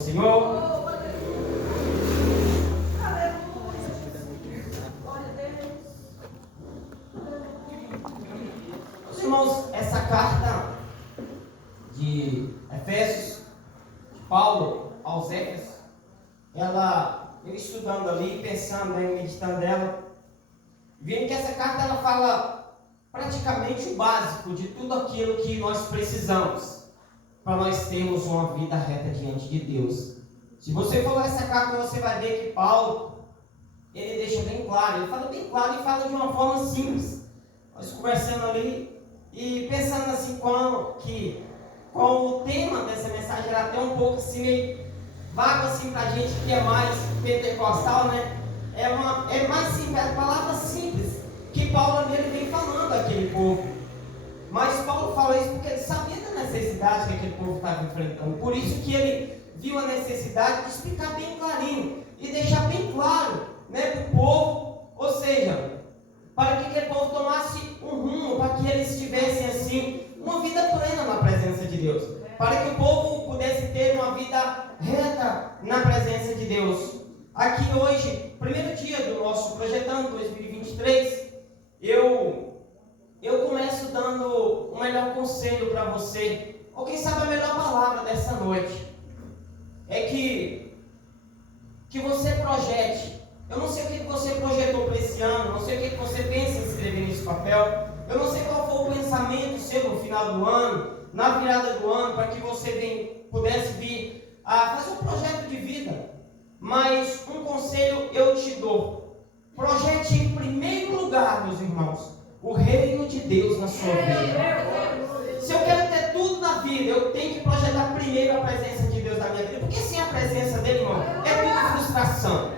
Senhor. Meus irmãos, essa carta de Efésios, de Paulo aos Éfesos, eu estudando ali, pensando, meditando nela, vendo que essa carta ela fala praticamente o básico de tudo aquilo que nós precisamos para nós termos uma vida reta diante de Deus. Se você for ler essa carta, você vai ver que Paulo, ele deixa bem claro, ele fala bem claro e fala de uma forma simples. Nós conversando ali e pensando assim, qual o tema dessa mensagem era até um pouco assim, meio vago assim pra gente que é mais pentecostal, né? É mais simples, é palavra simples que Paulo ele vem falando àquele povo. Mas Paulo fala isso porque ele sabia da necessidade que aquele povo estava enfrentando. Por isso que ele viu a necessidade de explicar bem clarinho e deixar bem claro, né, para o povo, ou seja, para que aquele povo tomasse um rumo, para que eles tivessem assim uma vida plena na presença de Deus, para que o povo pudesse ter uma vida reta na presença de Deus. Aqui hoje, primeiro dia do nosso Projetando 2023, eu começo dando o melhor conselho para você, ou quem sabe a melhor palavra dessa noite, é que você projete. Eu não sei o que você projetou para esse ano, não sei o que você pensa em escrever nesse papel, eu não sei qual foi o pensamento seu no final do ano, na virada do ano, para que você pudesse vir a fazer um projeto de vida. Mas um conselho eu te dou: projete em primeiro lugar, meus irmãos, o reino de Deus na sua vida. Se eu quero ter tudo na vida, eu tenho que projetar primeiro a presença de Deus na minha vida, porque sem a presença dele, irmão, é tudo frustração.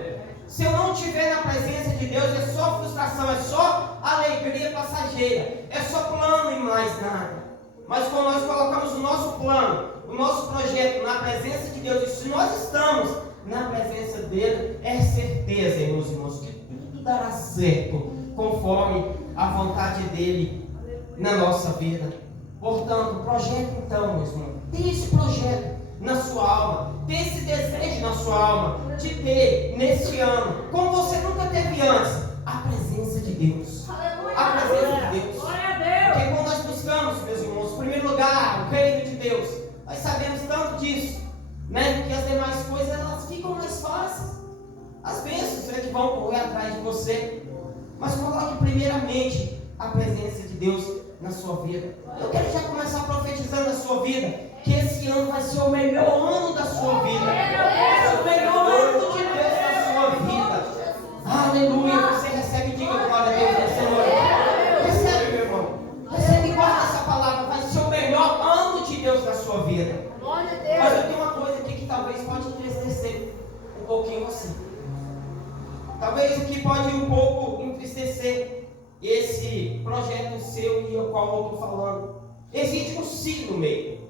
Se eu não estiver na presença de Deus, é só frustração, é só alegria passageira, é só plano e mais nada. Mas quando nós colocamos o nosso plano, o nosso projeto na presença de Deus, e se nós estamos na presença dele, é certeza, meus irmãos, que tudo dará certo conforme a vontade dele na nossa vida. Portanto, projeto então, meu irmão, tem esse projeto na sua alma, tem esse desejo na sua alma de ter nesse ano, como você nunca teve antes, a presença de Deus. A presença de Deus. Porque quando nós buscamos, meus irmãos, em primeiro lugar, o reino de Deus, nós sabemos tanto disso, né? Que as demais coisas elas ficam mais fáceis. As bênçãos, né, que vão correr atrás de você. Mas coloque primeiramente a presença de Deus na sua vida. Eu quero já começar profetizando na sua vida que esse ano vai ser o melhor ano da sua vida. O melhor ano de Deus na sua vida. Aleluia. Você recebe e diga glória a Deus nessa noite. Recebe, meu irmão. Recebe e guarda essa palavra. Vai ser o melhor ano de Deus na sua vida. Mas eu tenho uma coisa aqui que talvez pode entristecer um pouquinho você. Talvez aqui pode um pouco entristecer esse projeto seu e o qual eu estou falando. Existe um si no meio.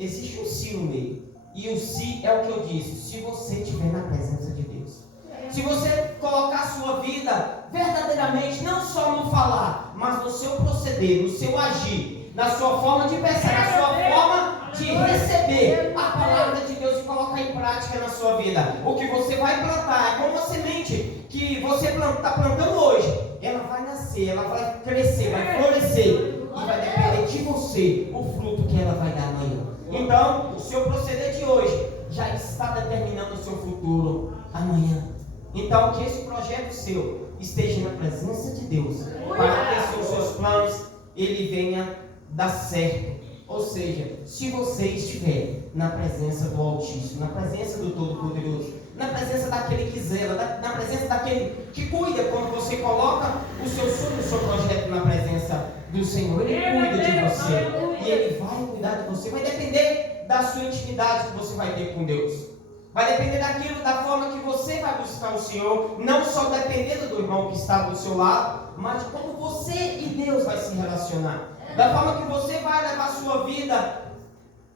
Existe um si no meio. E o si é o que eu disse: se você estiver na presença de Deus. Se você colocar a sua vida verdadeiramente, não só no falar, mas no seu proceder, no seu agir, na sua forma de pensar, na sua forma de receber a palavra de Deus e colocar em prática na sua vida. O que você vai plantar é como a semente que você está plantando hoje. Ela vai nascer, ela vai crescer, vai florescer, e vai depender de você o fruto que ela vai dar amanhã. Então, o seu proceder de hoje já está determinando o seu futuro amanhã. Então, que esse projeto seu esteja na presença de Deus, para que os seus planos ele venha dar certo. Ou seja, se você estiver na presença do Altíssimo, na presença do Todo-Poderoso, na presença daquele que zela, na presença daquele que cuida, quando você coloca o seu sonho, o seu projeto na presença do Senhor, Ele cuida de você e Ele vai cuidar de você. Vai depender da sua intimidade que você vai ter com Deus. Vai depender daquilo, da forma que você vai buscar o Senhor, não só dependendo do irmão que está do seu lado, mas de como você e Deus vai se relacionar. Da forma que você vai levar a sua vida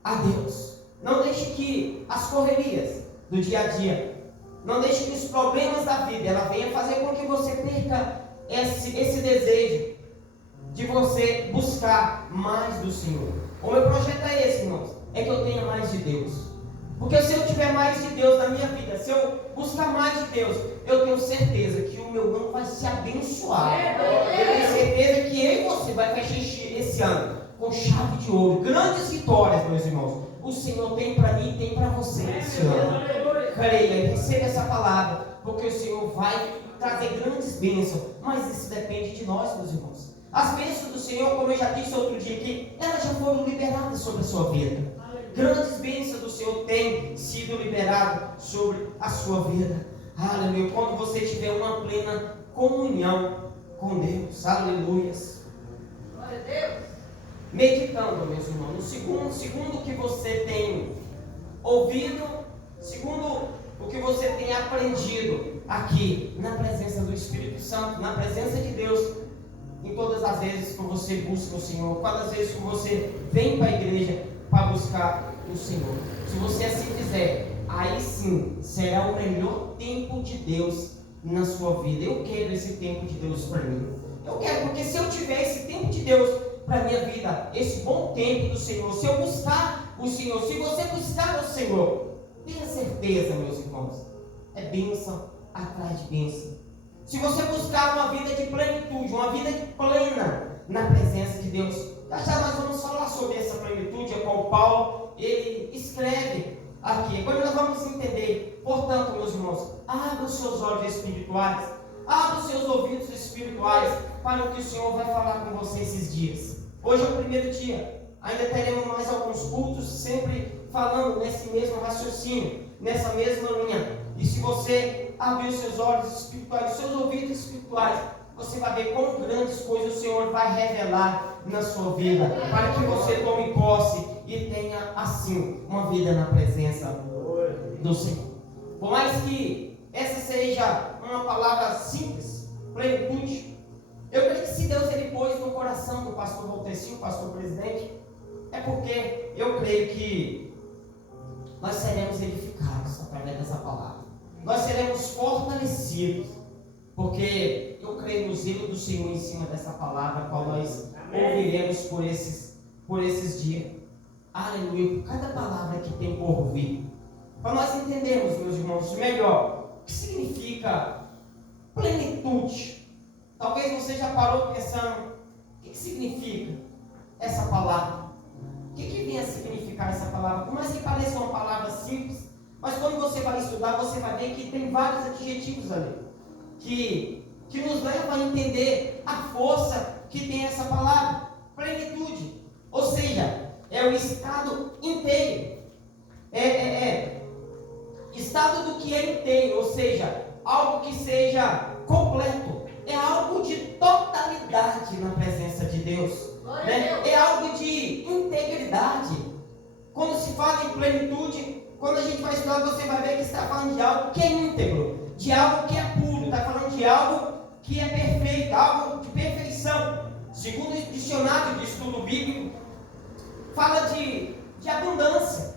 a Deus. Não deixe que as correrias do dia a dia, não deixe que os problemas da vida ela venha fazer com que você perca esse desejo de você buscar mais do Senhor. O meu projeto é esse, irmãos, é que eu tenha mais de Deus. Porque se eu tiver mais de Deus na minha vida, se eu buscar mais de Deus, eu tenho certeza que o meu ano vai ser abençoado. Eu tenho certeza que eu e você vai fechar esse ano com chave de ouro, grandes vitórias, meus irmãos. O Senhor tem para mim e tem para você esse ano. Creia, receba essa palavra, porque o Senhor vai trazer grandes bênçãos. Mas isso depende de nós, meus irmãos. As bênçãos do Senhor, como eu já disse outro dia aqui, elas já foram liberadas sobre a sua vida. Grandes bênçãos do Senhor têm sido liberadas sobre a sua vida. Aleluia. Quando você tiver uma plena comunhão com Deus. Aleluias. Glória a Deus. Meditando, meus irmãos, segundo o que você tem ouvido, segundo o que você tem aprendido aqui, na presença do Espírito Santo, na presença de Deus, em todas as vezes que você busca o Senhor, quantas vezes que você vem para a igreja para buscar o Senhor. Se você assim fizer, aí sim será o melhor tempo de Deus na sua vida. Eu quero esse tempo de Deus para mim. Eu quero, porque se eu tiver esse tempo de Deus para a minha vida, esse bom tempo do Senhor, se eu buscar o Senhor, se você buscar o Senhor, tenha certeza, meus irmãos, é bênção atrás de bênção. Se você buscar uma vida de plenitude, uma vida plena na presença de Deus, já nós vamos falar sobre essa plenitude, a qual Paulo ele escreve aqui. Agora nós vamos entender. Portanto, meus irmãos, abra os seus olhos espirituais, abra os seus ouvidos espirituais para o que o Senhor vai falar com você esses dias. Hoje é o primeiro dia. Ainda teremos mais alguns cultos, sempre falando nesse mesmo raciocínio, nessa mesma linha. E se você abrir os seus olhos espirituais, os seus ouvidos espirituais, você vai ver quão grandes coisas o Senhor vai revelar na sua vida, para que você tome posse e tenha assim uma vida na presença do Senhor. Por mais que essa seja uma palavra simples, plenitude, eu creio que se Deus ele pôs no coração do pastor Valtecinho, pastor presidente, é porque eu creio que nós seremos edificados através dessa palavra. Nós seremos fortalecidos, porque eu creio no zelo do Senhor em cima dessa palavra, qual nós ouviremos por esses dias. Aleluia, por cada palavra que tem por vir. Para nós entendermos, meus irmãos, melhor o que significa plenitude. Talvez você já parou pensando, o que significa essa palavra? O que vem a significar essa palavra? Por mais que pareça uma palavra simples, mas quando você vai estudar, você vai ver que tem vários adjetivos ali, que nos levam a entender a força que tem essa palavra, plenitude. Ou seja, é o estado inteiro, estado do que é inteiro, ou seja, algo que seja completo, é algo de totalidade na presença de Deus, né? É algo de integridade. Quando se fala em plenitude, quando a gente vai estudar, você vai ver que está falando de algo que é íntegro, de algo que é puro, está falando de algo que é perfeito, algo de perfeição. Segundo o dicionário de estudo bíblico, fala de abundância,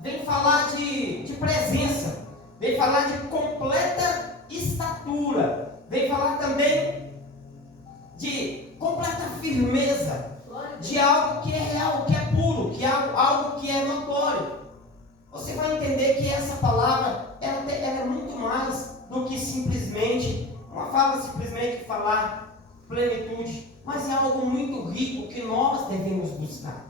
vem falar de presença, vem falar de completa estatura, vem falar também de completa firmeza, de algo que é real, que é puro, que é algo que é notório. Você vai entender que essa palavra ela é muito mais do que simplesmente simplesmente falar plenitude, mas é algo muito rico que nós devemos buscar.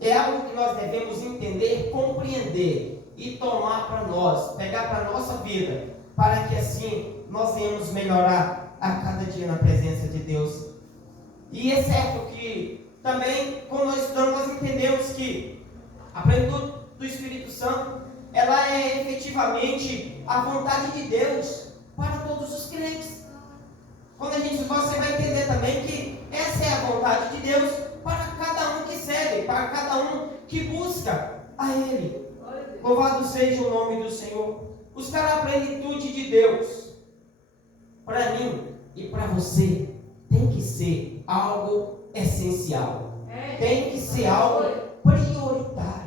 É algo que nós devemos entender, compreender e tomar para nós, pegar para a nossa vida, para que assim nós venhamos melhorar a cada dia na presença de Deus. E é certo que também, quando nós estudamos, nós entendemos que a plenitude do Espírito Santo, ela é efetivamente a vontade de Deus para todos os crentes. Quando a gente você vai entender também que essa é a vontade de Deus para cada um que segue, para cada um que busca a Ele. Louvado seja o nome do Senhor. Buscar a plenitude de Deus, para mim e para você, tem que ser algo essencial. Tem que ser algo prioritário.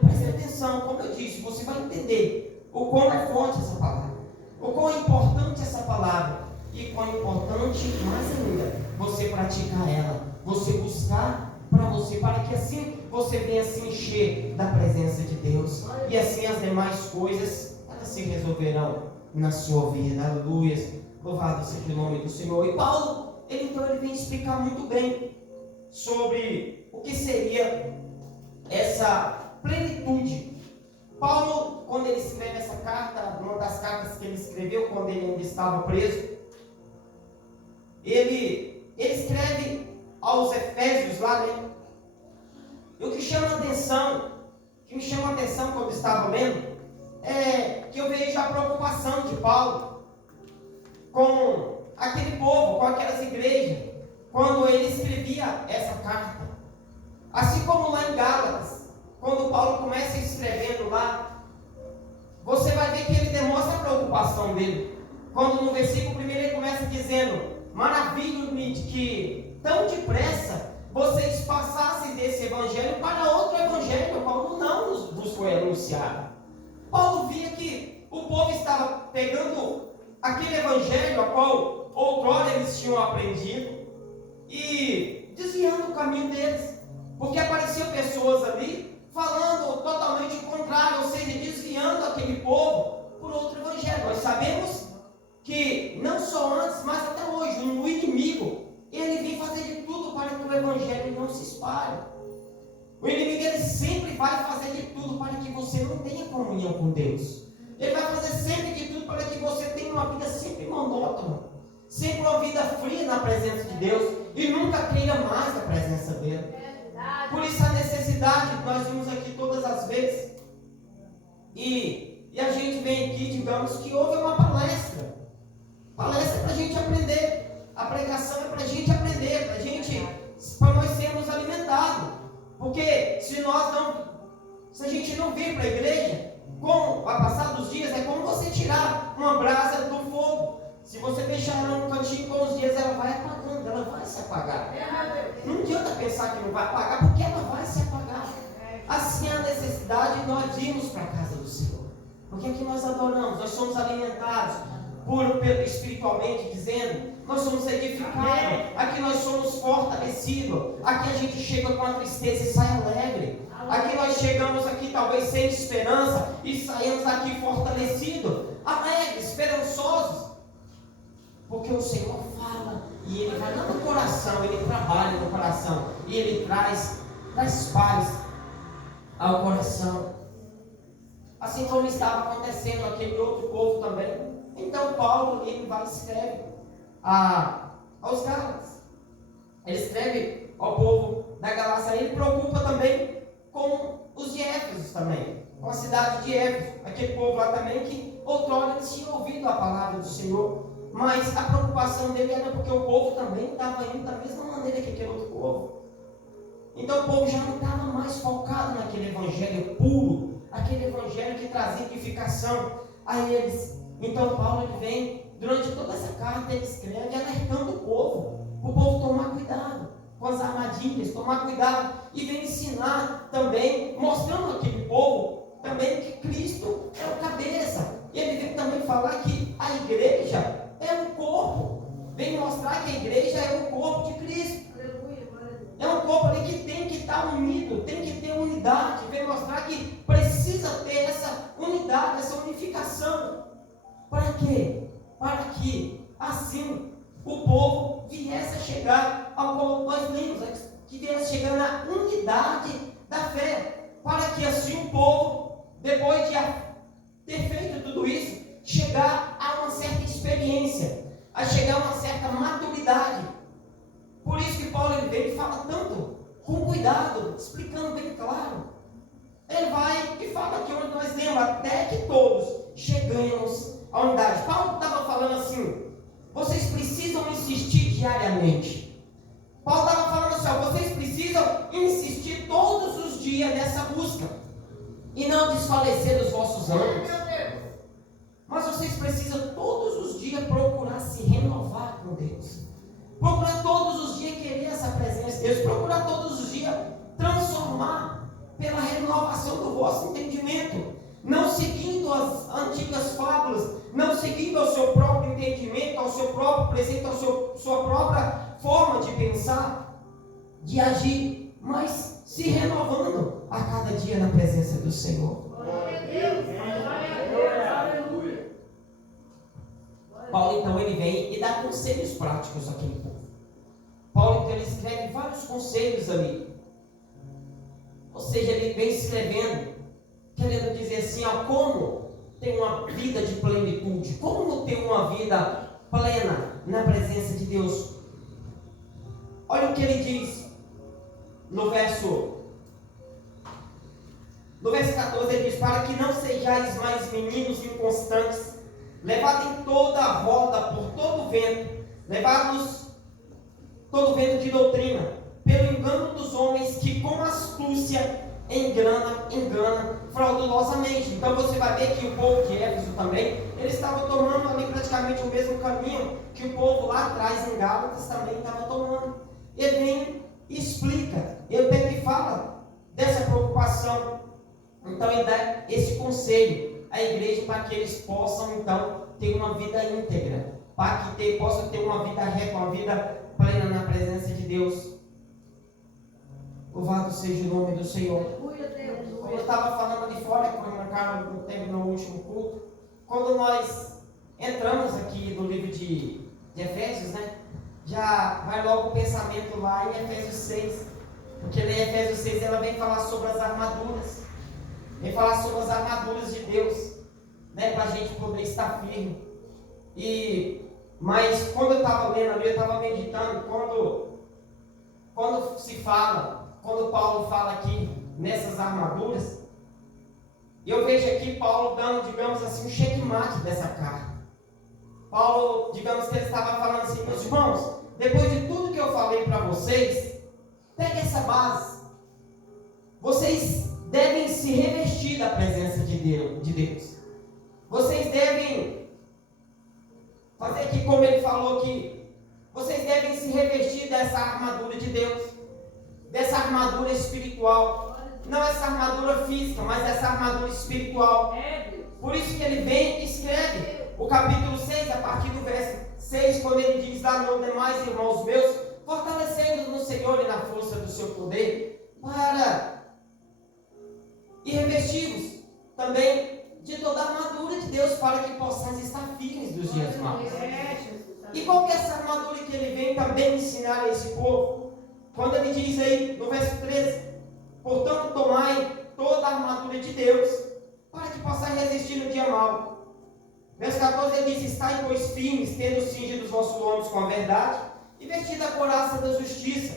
Preste atenção, como eu disse, você vai entender o quão é forte essa palavra, o quão é importante essa palavra, e quão é importante, mais ainda, você praticar ela, você buscar para você, para que assim você venha se encher da presença de Deus. E assim as demais coisas, elas se resolverão na sua vida. Aleluia. Louvado seja o nome do Senhor. E Paulo, ele vem explicar muito bem sobre o que seria essa plenitude. Paulo, quando ele escreve essa carta, uma das cartas que ele escreveu quando ele ainda estava preso, ele escreve aos Efésios lá, né? E o que chama a atenção, que me chama a atenção quando eu estava lendo, é que eu vejo a preocupação de Paulo com aquele povo, com aquelas igrejas, quando ele escrevia essa carta. Assim como lá em Gálatas, quando Paulo começa escrevendo lá, você vai ver que ele demonstra a preocupação dele. Quando no versículo 1 ele começa dizendo: maravilho-me de que tão depressa vocês passassem desse evangelho para outro evangelho, Paulo não vos foi anunciado. Paulo via que o povo estava pegando aquele evangelho a qual outrora eles tinham aprendido e desviando o caminho deles, porque apareciam pessoas ali falando totalmente o contrário, ou seja, desviando aquele povo por outro evangelho. Nós sabemos que não só antes, mas até hoje, o inimigo, ele vem fazer de tudo para que o evangelho não se espalhe. O inimigo, ele sempre vai fazer de tudo para que você não tenha comunhão com Deus. Ele vai fazer sempre de tudo para que você tenha uma vida sempre monótona, sempre uma vida fria na presença de Deus e nunca queira mais a presença dele. Por isso a necessidade que nós vimos aqui todas as vezes. E a gente vem aqui, digamos que houve uma palestra. Palestra para a gente aprender. A pregação é para a gente aprender, para nós sermos alimentados. Porque se a gente não vir para a igreja, com o passar dos dias, é como você tirar uma brasa do fogo. Se você deixar ela no cantinho, com os dias ela vai apagando, ela vai se apagar. Não adianta pensar que não vai apagar, porque ela vai se apagar. Assim a necessidade de nós irmos para a casa do Senhor. Porque aqui nós adoramos, nós somos alimentados, espiritualmente dizendo, nós somos edificados, aqui nós somos fortalecidos, aqui a gente chega com a tristeza e sai alegre. Aqui nós chegamos aqui talvez sem esperança e saímos aqui fortalecidos, alegres, esperançosos. Porque o Senhor fala e Ele vai lá no coração, Ele trabalha no coração e Ele traz paz ao coração. Assim como estava acontecendo aquele outro povo também. Então Paulo, ele vai e escreve aos Gálatas. Ele escreve ao povo da Galácia. Ele preocupa também com os de Éfeso também, com a cidade de Éfeso, aquele povo lá também que outrora eles tinham ouvido a palavra do Senhor, mas a preocupação dele era porque o povo também estava indo da mesma maneira que aquele outro povo. Então o povo já não estava mais focado naquele evangelho puro, aquele evangelho que trazia edificação a eles. Então Paulo, ele vem, durante toda essa carta, ele escreve alertando o povo tomar cuidado com as armadilhas, tomar cuidado, e vem ensinar também, mostrando àquele povo também que Cristo é o cabeça. E ele vem também falar que a igreja é o corpo, vem mostrar que a igreja é o corpo de Cristo. É um corpo ali que tem que estar unido, tem que ter unidade, vem mostrar que precisa ter essa unidade, essa unificação. Para quê? Para que assim o povo viesse a chegar ao qual nós lemos, que viesse chegar na unidade da fé, para que assim o povo, depois de ter feito tudo isso, chegar a uma certa experiência, a chegar a uma certa maturidade. Por isso que Paulo, ele vem e fala tanto, com cuidado, explicando bem claro. Ele vai e fala aqui onde nós lemos, até que todos chegamos à unidade. Paulo estava falando assim: vocês precisam insistir diariamente. Paulo estava falando assim: ó, vocês precisam insistir todos os dias nessa busca e não desfalecer dos vossos ânimos. Mas vocês precisam todos os dias procurar se renovar com Deus. Procurar todos os dias querer essa presença de Deus. Procurar todos os dias transformar pela renovação do vosso entendimento. Não seguindo as antigas fábulas, não seguindo ao seu próprio entendimento, ao seu próprio presente, sua própria forma de pensar, de agir, mas se renovando a cada dia na presença do Senhor. Paulo então ele vem e dá conselhos práticos àquele povo. Paulo então ele escreve vários conselhos ali. Ou seja, ele vem escrevendo, querendo dizer assim, ó, como ter uma vida de plenitude, como ter uma vida plena na presença de Deus. Olha o que ele diz no verso 14, ele diz: para que não sejais mais meninos inconstantes, levados em toda a roda por todo vento, levados todo vento de doutrina, pelo engano dos homens que com astúcia engana fraudulosamente. Então você vai ver que o povo de Éfeso também, eles estavam tomando ali praticamente o mesmo caminho que o povo lá atrás em Gálatas também estava tomando. Ele vem e explica, ele pega e fala dessa preocupação. Então ele dá esse conselho à igreja para que eles possam então ter uma vida íntegra, para que possam ter uma vida reta, uma vida plena na presença de Deus. Louvado seja o nome do Senhor. Como eu estava falando ali fora, quando o Carlos terminou o último culto, quando nós entramos aqui no livro de Efésios, né? Já vai logo o pensamento lá em Efésios 6, porque em Efésios 6 ela vem falar sobre as armaduras, vem falar sobre as armaduras de Deus, né? Para a gente poder estar firme. Mas quando eu estava lendo ali, eu estava meditando, quando se fala, quando Paulo fala aqui nessas armaduras, eu vejo aqui Paulo dando, digamos assim, um checkmate dessa carta. Paulo, digamos que ele estava falando assim: meus irmãos, depois de tudo que eu falei para vocês, pegue essa base. Vocês devem se revestir da presença de Deus. Vocês devem fazer aqui como ele falou aqui. Vocês devem se revestir dessa armadura de Deus, dessa armadura espiritual. Não essa armadura física, mas essa armadura espiritual. Por isso que ele vem e escreve o capítulo 6, a partir do verso 6, quando ele diz lá: não demais, irmãos meus, fortalecendo no Senhor e na força do seu poder, e revestivos também de toda a armadura de Deus, para que possais estar firmes dos dias maus. E qual que é essa armadura que ele vem também ensinar a esse povo? Quando ele diz aí no verso 13: portanto, tomai toda a armadura de Deus, para que possais resistir no dia mau. Verso 14 ele diz: estai, pois, firmes, tendo cingido os vossos lombos com a verdade, e vestido a couraça da justiça,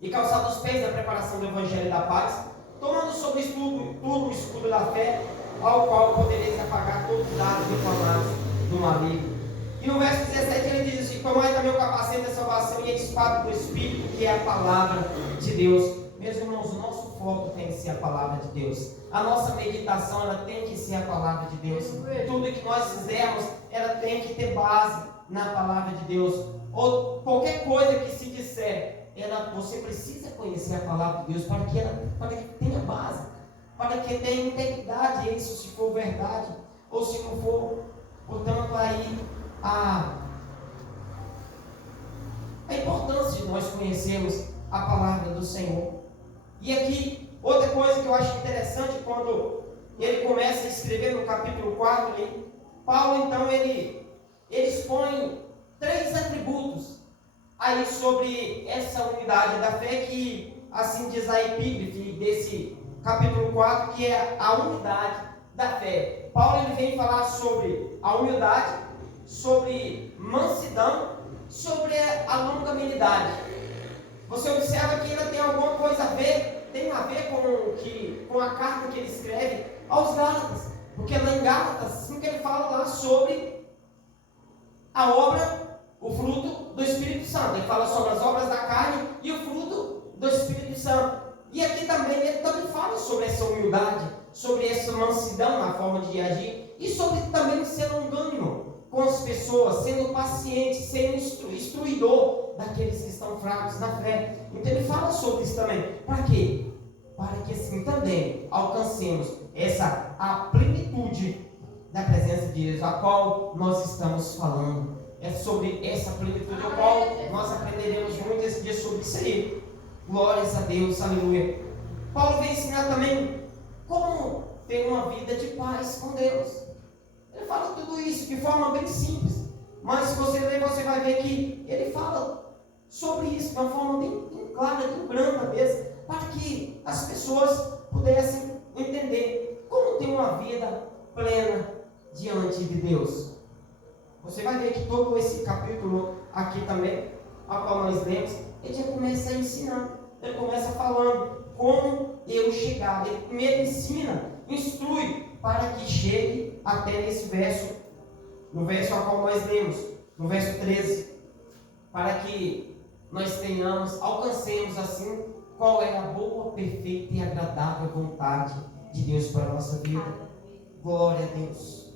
e calçado os pés da preparação do evangelho da paz, tomando sobre tudo o escudo da fé, ao qual podereis apagar todos os dados inflamados do maligno. E no verso 17 ele diz assim: tomai também o capacete da salvação e a espada do Espírito, que é a palavra de Deus. Meus irmãos, o nosso foco tem que ser a palavra de Deus. A nossa meditação, ela tem que ser a palavra de Deus. Tudo que nós fizermos, ela tem que ter base na palavra de Deus. Ou qualquer coisa que se disser, você precisa conhecer a palavra de Deus para que tenha base, para que tenha integridade, isso se for verdade, ou se não for. Portanto, aí a importância de nós conhecermos a palavra do Senhor. E aqui, outra coisa que eu acho interessante, quando ele começa a escrever no capítulo 4, Paulo então ele expõe 3 atributos aí sobre essa unidade da fé, que assim diz a epígrafe desse capítulo 4, que é a unidade da fé. Paulo ele vem falar sobre a humildade, sobre mansidão, sobre a longanimidade. Você observa que ainda tem alguma coisa a ver, com a carta que ele escreve aos Gálatas, porque lá em Gálatas, assim que ele fala lá sobre a obra, o fruto do Espírito Santo. Ele fala sobre as obras da carne e o fruto do Espírito Santo. E aqui também ele também fala sobre essa humildade, sobre essa mansidão na forma de agir, e sobre também ser longânimo com as pessoas, sendo paciente, sendo instruidor daqueles que estão fracos na fé. Então ele fala sobre isso também. Para quê? Para que assim também alcancemos a plenitude da presença de Deus, a qual nós estamos falando. É sobre essa plenitude a qual nós aprenderemos muito esse dia sobre isso aí. Glórias a Deus, aleluia. Paulo vem ensinar também como ter uma vida de paz com Deus. Ele fala tudo isso de forma bem simples, mas se você ler, você vai ver que ele fala sobre isso de uma forma bem clara, bem branda mesmo, para que as pessoas pudessem entender como ter uma vida plena diante de Deus. Você vai ver que todo esse capítulo aqui também, a qual nós lemos, ele já começa a ensinar. Ele começa falando como eu chegar. Ele primeiro ensina, instrui, para que chegue até esse verso, no verso ao qual nós lemos, no verso 13, para que nós tenhamos, alcancemos assim, qual é a boa, perfeita e agradável vontade de Deus para a nossa vida. Glória a Deus.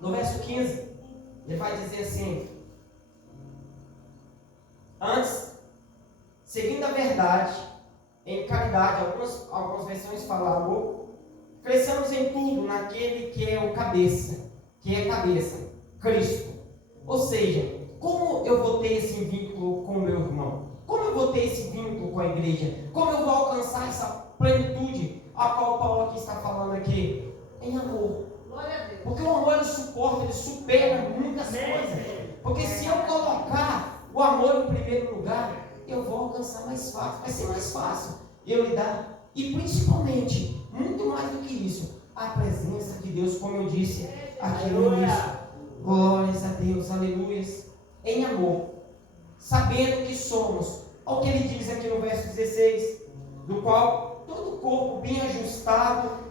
No verso 15, ele vai dizer assim: antes, seguindo a verdade, em caridade, algumas versões falam amor, cresçamos em tudo naquele que é o cabeça, Cristo. Ou seja, como eu vou ter esse vínculo com o meu irmão? Como eu vou ter esse vínculo com a igreja? Como eu vou alcançar essa plenitude a qual Paulo aqui está falando aqui? Em amor. Porque o amor ele suporta, ele supera muitas coisas. Porque se eu colocar o amor em primeiro lugar, eu vou alcançar mais fácil. Vai ser mais fácil eu lidar. E principalmente, muito mais do que isso, a presença de Deus, como eu disse aqui no início. Glórias a Deus, aleluias. Em amor, sabendo que somos, olha o que ele diz aqui no verso 16, do qual todo o corpo bem ajustado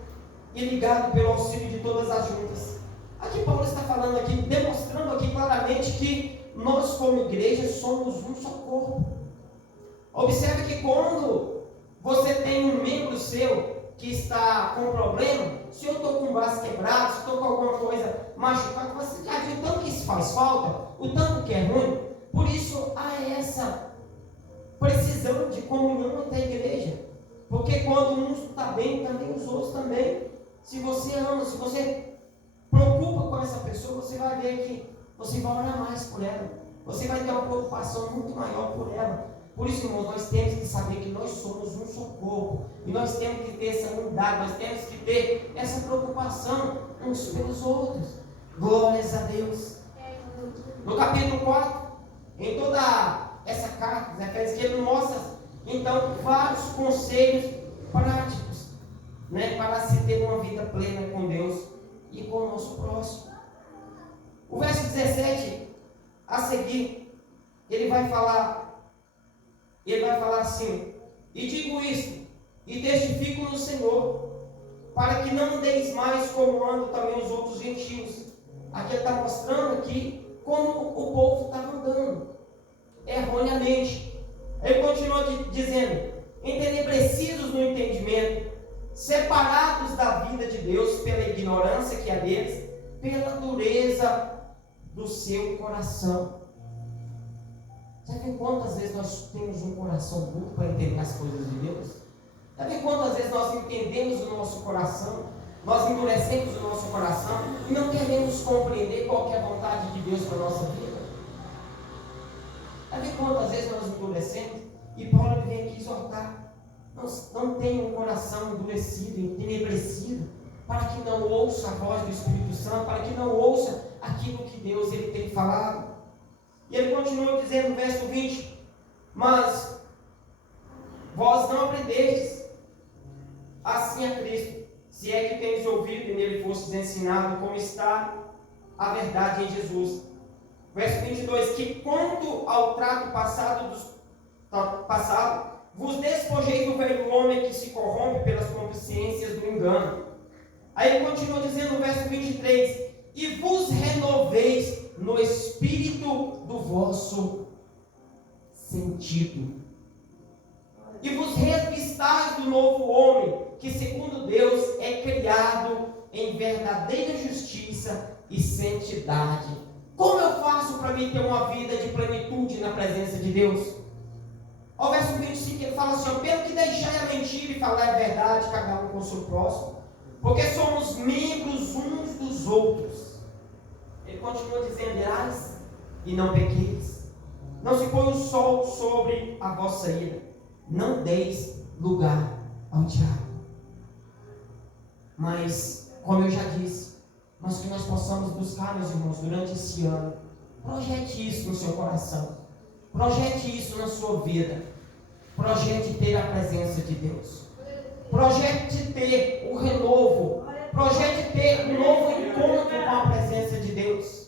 e ligado pelo auxílio de todas as juntas. Aqui Paulo está falando aqui, demonstrando aqui claramente que nós como igreja somos um só corpo. Observe que quando você tem um membro seu que está com problema, se eu estou com o braço quebrado, se estou com alguma coisa machucada, você já viu o tanto que isso faz falta, o tanto que é ruim. Por isso há essa precisão de comunhão entre a igreja, porque quando um está bem, também os outros também. Se você ama, se você preocupa com essa pessoa, você vai ver que você vai orar mais por ela, você vai ter uma preocupação muito maior por ela. Por isso, irmãos, nós temos que saber que nós somos um só corpo. E nós temos que ter essa unidade, nós temos que ter essa preocupação uns pelos outros. Glórias a Deus. No capítulo 4, em toda essa carta, os Efésios, ele mostra, então, vários conselhos práticos, para se ter uma vida plena com Deus e com o nosso próximo. O verso 17, a seguir, ele vai falar assim: e digo isto, e testifico no Senhor, para que não andeis mais como andam também os outros gentios. Aqui ele está mostrando aqui como o povo estava andando, erroneamente. Ele continua dizendo: entenebrecidos no entendimento, separados da vida de Deus pela ignorância que há deles, pela dureza do seu coração. Já viu quantas vezes nós temos um coração duro para entender as coisas de Deus? Já viu quantas vezes nós entendemos o nosso coração, nós endurecemos o nosso coração e não queremos compreender qual que é a vontade de Deus para a nossa vida? Já viu quantas vezes nós endurecemos? E Paulo vem aqui exortar: não tenha um coração endurecido, entenebrecido, para que não ouça a voz do Espírito Santo, para que não ouça aquilo que Deus ele tem falado. E ele continua dizendo no verso 20: mas vós não aprendestes assim a Cristo, se é que tendes ouvido e nele fostes ensinado como está a verdade em Jesus. Verso 22: que quanto ao trato passado, vos despojeis do velho homem que se corrompe pelas concupiscências do engano. Aí ele continua dizendo no verso 23: e vos renoveis no espírito do vosso sentido, e vos revistais do novo homem, que segundo Deus é criado em verdadeira justiça e santidade. Como eu faço para mim ter uma vida de plenitude na presença de Deus? Ao verso 25 ele fala assim: pelo que deixai a mentira e falar a verdade, cada um com o seu próximo, porque somos membros uns dos outros. Ele continua dizendo: irais e não pequeis, não se põe o sol sobre a vossa ira, não deis lugar ao diabo. Mas, como eu já disse, mas que nós possamos buscar, meus irmãos, durante esse ano, projete isso no seu coração, projete isso na sua vida, projete ter a presença de Deus, projete ter o renovo, projete ter um novo encontro com a presença de Deus.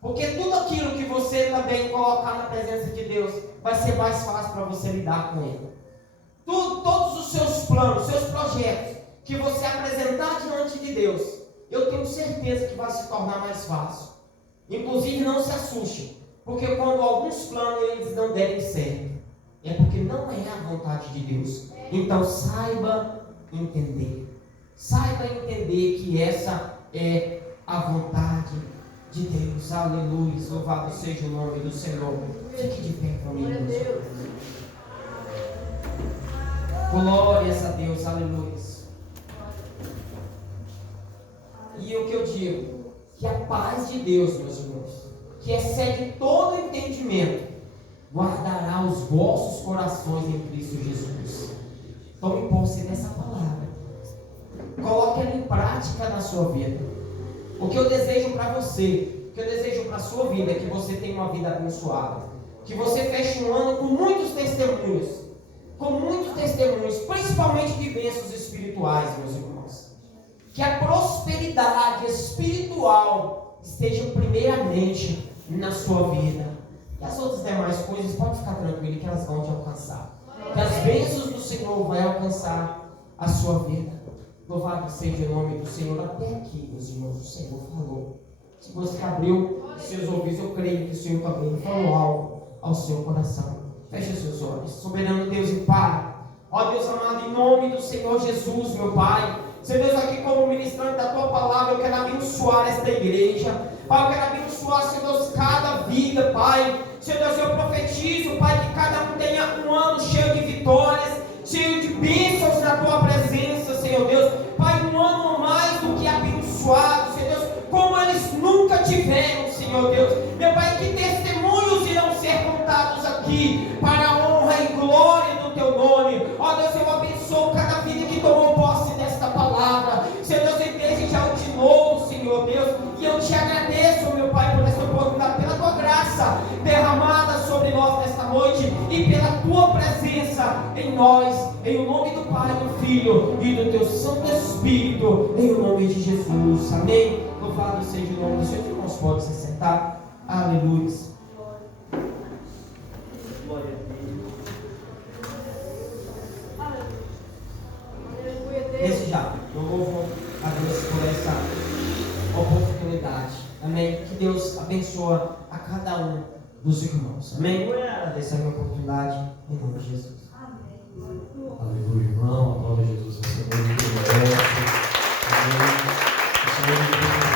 Porque tudo aquilo que você também colocar na presença de Deus vai ser mais fácil para você lidar com Ele. Todos os seus planos, seus projetos que você apresentar diante de Deus, eu tenho certeza que vai se tornar mais fácil. Inclusive, não se assuste, porque quando alguns planos eles não derem certo, é porque não é a vontade de Deus. Então saiba entender que essa é a vontade de Deus. Aleluia, louvado seja o nome do Senhor. Fique de pé comigo. Glórias a Deus, aleluia. E o que eu digo? Que a paz de Deus, meus irmãos, que excede todo entendimento, guardará os vossos corações em Cristo Jesus. Tome posse dessa palavra. Coloque ela em prática na sua vida. O que eu desejo para você, o que eu desejo para a sua vida é que você tenha uma vida abençoada. Que você feche um ano com muitos testemunhos. Principalmente de bênçãos espirituais, meus irmãos. Que a prosperidade espiritual esteja primeiramente na sua vida. E as outras demais coisas, pode ficar tranquilo que elas vão te alcançar. Que as bênçãos do Senhor vão alcançar a sua vida. Louvado seja o nome do Senhor. Até aqui, meus irmãos, o Senhor falou. Se você abriu os seus ouvidos, eu creio que o Senhor também falou algo ao seu coração. Feche seus olhos. Soberano Deus e Pai. Ó Deus amado, em nome do Senhor Jesus, meu Pai. Senhor Deus, aqui como ministrante da Tua Palavra, eu quero abençoar esta igreja. Pai, eu quero abençoar, Senhor Deus, cada vida, Pai. Senhor Deus, eu profetizo, Pai, que cada um tenha um ano cheio de vitórias, cheio de bênçãos na Tua presença, Senhor Deus. Pai, um ano mais do que abençoado, Senhor Deus, como eles nunca tiveram, Senhor Deus. Meu Pai, que testemunhos irão ser contados aqui, para a honra e glória do Teu nome. Ó Deus, eu abençoo cada vida que tomou posse desta palavra. Senhor Deus, eu desde já eu te louvo, Senhor Deus, e eu te agradeço, meu Pai, por essa oportunidade, pela Tua graça derramada sobre nós nesta noite e pela Tua presença em nós, em o nome do Pai, do Filho e do Teu Santo Espírito, em o nome de Jesus. Amém. Louvado seja o nome do Senhor. Irmãos, pode se sentar. Aleluia. Glória a Deus. Desde já, eu louvo a Deus por essa oportunidade. Amém. Que Deus abençoe a cada um dos irmãos. Amém. Agradeço a minha oportunidade em nome de Jesus. Amém. Aleluia, irmão. A glória de Jesus. Amém. O Senhor